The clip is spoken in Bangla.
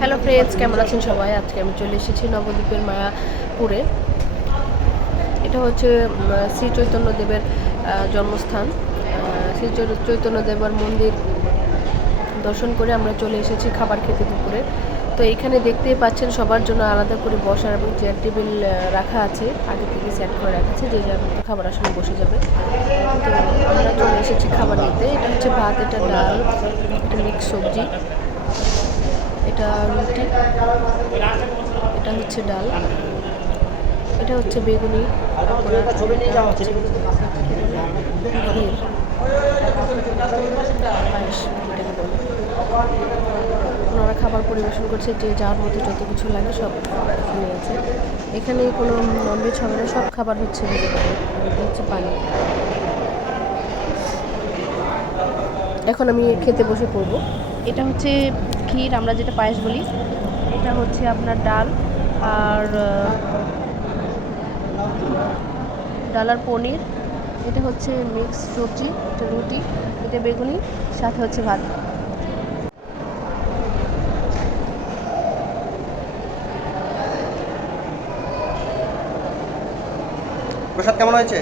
হ্যালো ফ্রেন্ডস, কেমন আছেন সবাই? আজকে আমি চলে এসেছি নবদ্বীপের মায়াপুরে। এটা হচ্ছে শ্রী চৈতন্যদেবের জন্মস্থান। শ্রী চৈতন্যদেবের মন্দির দর্শন করে আমরা চলে এসেছি খাবার খেতে দুপুরে। তো এখানে দেখতেই পাচ্ছেন সবার জন্য আলাদা করে বসার এবং চেয়ার টেবিল রাখা আছে, আগে থেকে সেট করে রাখা আছে, যে যার মতো খাবার আসলে বসে যাবে। তো আমরা চলে এসেছি খাবার নিতে। এটা হচ্ছে ভাত, এটা ডাল, এটা মিক্স সবজি, এটা রুটি, এটা হচ্ছে ডাল, এটা হচ্ছে বেগুনি পকোড়া, এটা হচ্ছে ক্ষীর, পায়েস এটাকে বলে। ওনারা খাবার পরিবেশন করছে, যে যার মতো যত কিছু লাগে সব এখানে আছে। এখানে কোনো ননভেজ হবে না, সব খাবার হচ্ছে ভেজিটেবল। এটা হচ্ছে পানি। এখন আমি খেতে বসে পড়বো। এটা হচ্ছে ক্ষীর, আমরা যেটা পায়েস বলি। এটা হচ্ছে আপনার ডাল আর পনির। এটা হচ্ছে মিক্স সবজি, এটা রুটি, এটা বেগুনি, সাথে হচ্ছে ভাত। প্রসাদ কেমন হয়েছে?